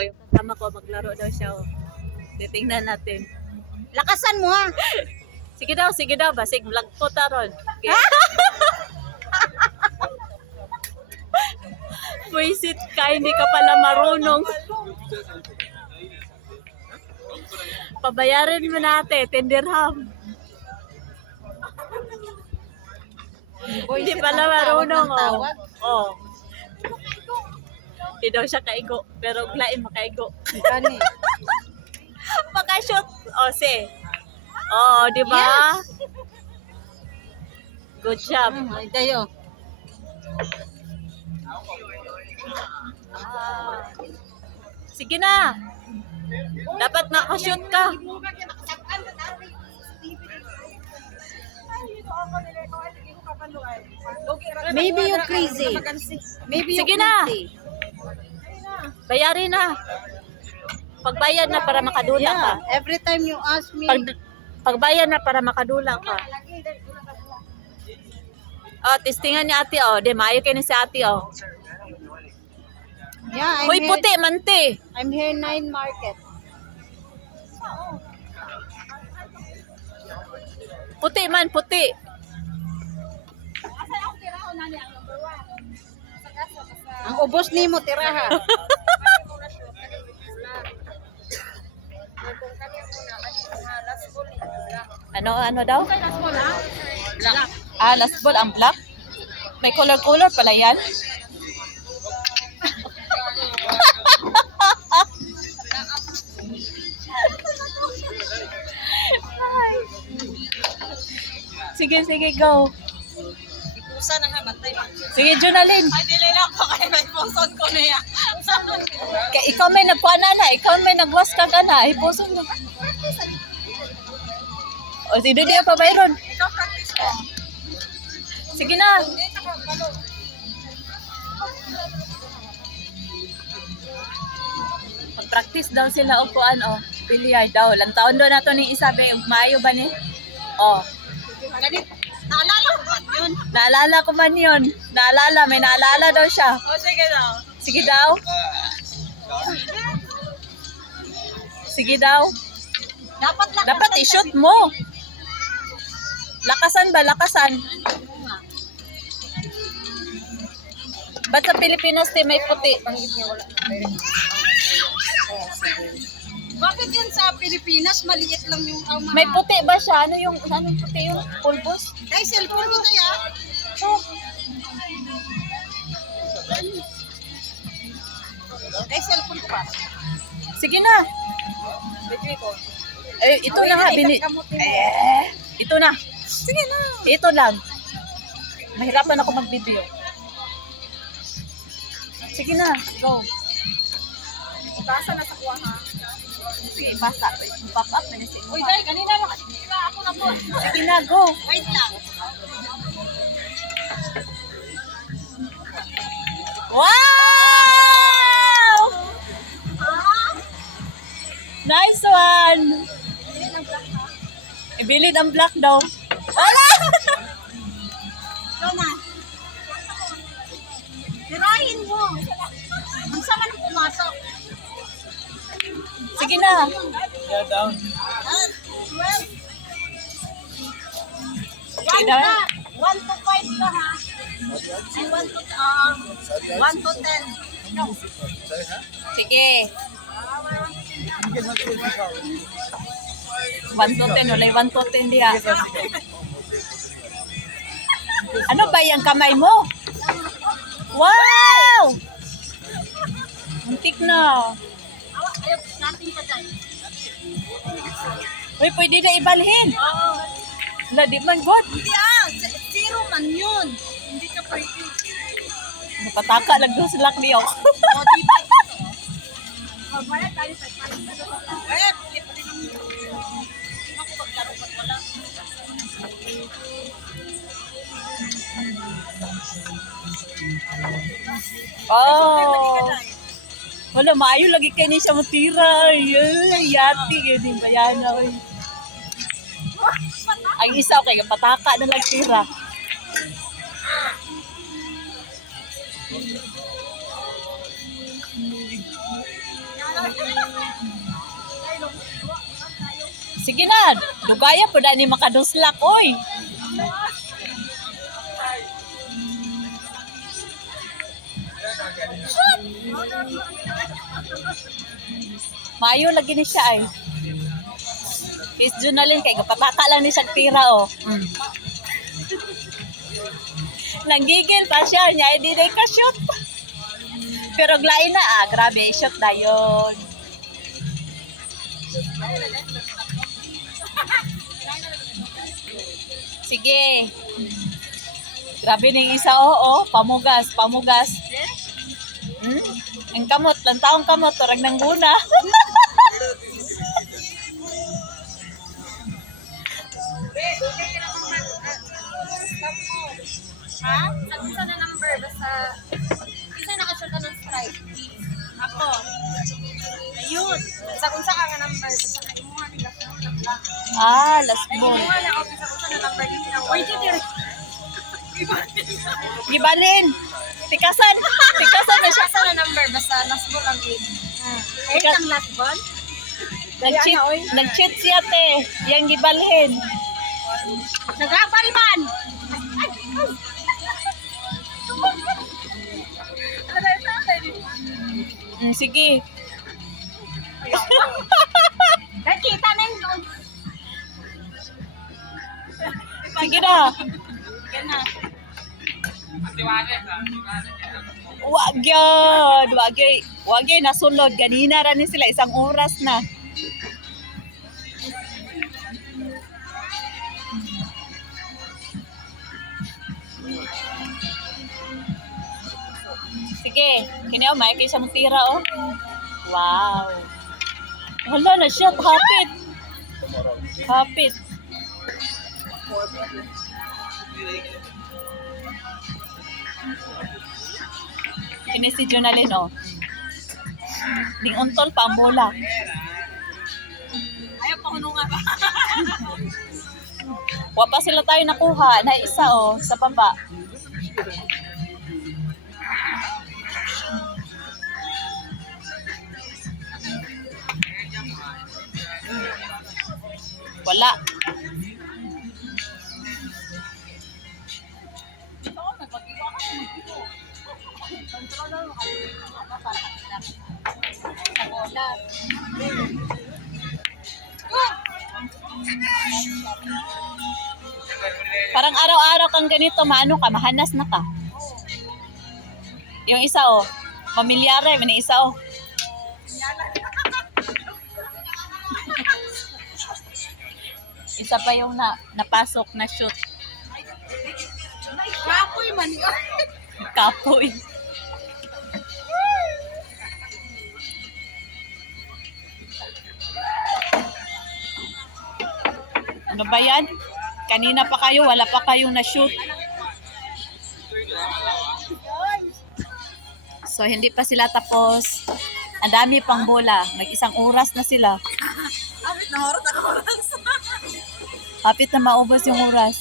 O, yung kasama ko, maglaro daw siya. O. Titingnan natin. Lakasan mo ha. Sige daw. Basig vlog ko taron. Okay. Buisit ka, hindi ka pala marunong. Pabayarin mo natin, 10 dirham. Hindi pala marunong, oh. Oh. Hindi daw siya kaigo, pero uglain makaigo. Gani. Makashoot. Oh, oh, di ba? Yes. Good job. Ay, tayo. Sige na. Dapat nakashoot ka. Maybe you're crazy. Maybe you're Sige na. crazy. Bayarin na. Pagbayad na para makadula ka. Yeah, every time you ask me. Pagbayad na para makadula ka. Oh, testingan ni ate, oh. Di, maayo kayo ni si ate, oh. Yeah, Hoy, puti, manti. I'm here 9 market. Puti man, puti. Ang ubos nimo tiraha. Ano daw? Ah, last ball, ang black. May color pala yan. Sige, go. Ipusa na ha, bantay ba? Sige, Jonalyn. Ay, dili lang ko kaya may puson ko na yan. Kaya ikaw may nagkuana na, ikaw may nagwas ka na. Ay, puso mo. O, si Dudi pa bayron. Ikaw practice ko. Sige na. Mag-practice daw sila o kuan o. Piliyay daw. Lang taon daw na to ni Isabe. Maayo ba ni? O. Ganit. Naalala ko ba yun? Naalala ko man yun. May naalala daw siya. O, sige daw. Sige daw. Sige daw. Dapat i-shoot mo. Lakasan ba? Lakasan. Ba't sa Pilipinas may puti? Bakit yun sa Pilipinas, maliit lang yung May puti ba siya? Anong puti yung pulbos? Kay cellphone ko tayo. Kay cellphone ko ba? Sige na. Eh, ito na nga. Ito na. Sige na. Ito lang. Mahirapan ako mag-video. Sige na. Go. Basa na sa kuha ha. Sige, basta. Pop up na si Uy, dahil kanina ako na po. Sige na, go. Wait lang. Wow! Nice one! Ibilid ang black daw. Wala! Ikaw na. Tirahin mo. Ang sama nang pumasok. Sige na. Yeah, down. 12. Sige na. 1 to 5 ka ha. Ay, 1 to 10. Sige. 1 to 10. Wala 1 to 10 diha. Ano ba yung kamay mo? Wow! Muntik na. Ayaw natin ka dyan. Uy, pwede na ibalhin. Oo. Wala, di man good. Hindi zero man yun. Hindi ka pwede. Napataka lang doon sila niyo. O, diba? Magbayad tayo sa tayo. Eh, flip din ang ako maglaro pag wala. Oh. Wala, maayo lagi kayo niya siya matira. Ay, yati, ganyan ba yan? Ay. Ang isa, okay, pataka na lang tira. Sige na, dugaya po na ni makaduslak, oy. Mayo lagi ni siya ay. Kiss Junalin kay gapataka lang ni siya tira oh. Nanggigil pa siya niya, hindi na ka-shoot. Pero glain na grabe, shoot na yun. Sige. Grabe na yung isa, oo, pamugas. Ang kamot, lang taong kamot, turag ng guna. Ha? Sa na number, basta isa nakashoot ng strike. Ako. Ayun. Sa unsa ka nga number, basta kaimuha nila sa Last ball. kaimuha na ako sa unsa na number dito na. Wait, dito. Gibalin. Tikasan na siya. Sa na number, basta last ball ang game. Ay, ang last ball? Nag-cheat siya te. Yang gibalhin. Nagapal man! Sige. Nakita na yung... Sige na. Wag yun, nasunod. Ganina rin sila, isang oras na. Sige, kini may kay siya mong tira oh. Wow. Wala na siya, Kapit. Kini si Junalin oh. Ding untol pa ang bola. Ayaw pa kuno nga ba? Wa pa sila tayo nakuha na isa oh sa baba. Wala. Parang araw-araw kang ganito, maano ka, mahanas na ka. Yung isa oh, pamilyare, may isa oh. Isa pa yung napasok na shoot. Kapoy man yun. Kapoy. Ano ba yan? Kanina pa kayo, wala pa kayong na-shoot. So, hindi pa sila tapos. Ang dami pang bola. Mag-isang oras na sila. Amit na horot ako oras. Hapit na maubos yung oras.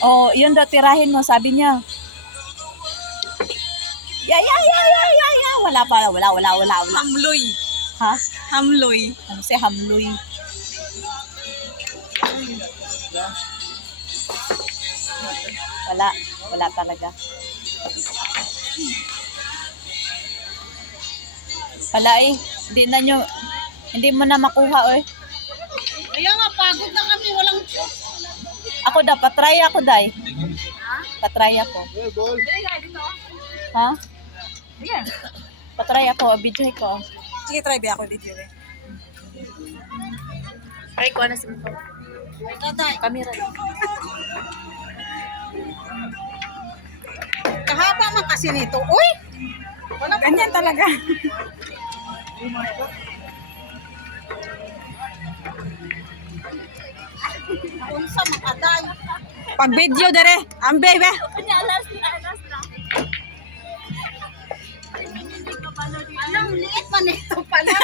Oh, yun daw, tirahin mo, sabi niya. Ya. Wala. Hamloy. Ha? Hamloy. Ano si Hamloy? Wala talaga. Wala eh. Hindi mo na makuha eh. Kaya nga, pagod na kami. Walang shoot. Ako daw, patry ako day. Ha? Patry ako. Dili nga dito. Ha? Ayan. Patry ako, video ko. Sige, try ba ako video eh. Try ko na sa mga. Taday. Camera. Kahaba man kasi nito. Uy! Ganyan talaga. Unsa makaday. Pag video dere, ambe be. Alas na. Anong liit man ito pala.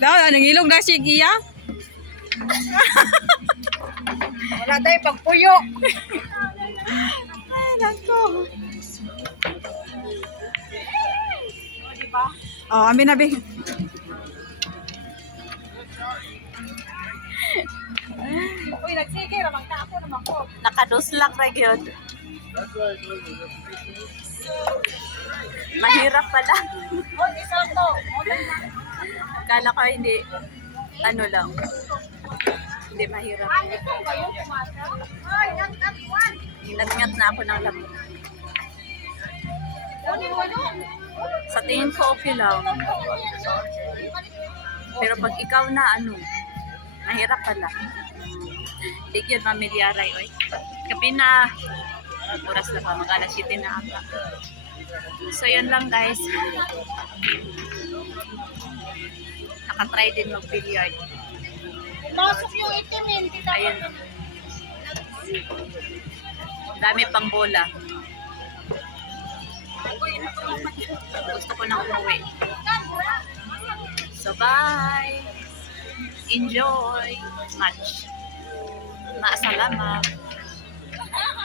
Daw, anong ilog na siya giya? Wala tayo pagpuyo. Oh, amin na, be. Uy, nagsige, ramang ka ako naman ko. Nakaduslak ra gyud. Mahirap pala. Oh, isa to. Akala ko hindi, ano lang. Hindi mahirap. Ano to ba yung kumasa? Ay, that one. Ingat na ako ng lamok. Ano mo yun? Sa tingin ko okay lang. Pero pag ikaw na ano, mahirap pala. Hindi yun mamilyaray, oy. Kapi na, oras na pa, mag-alas 7 na ata. So, yun lang guys. Nakatry din mag-billiard. Pasok yung itim, hindi ka. Ayun. Dami pang bola. Gusto ko na umuwi. So, bye! Enjoy! Match! Maasalamat!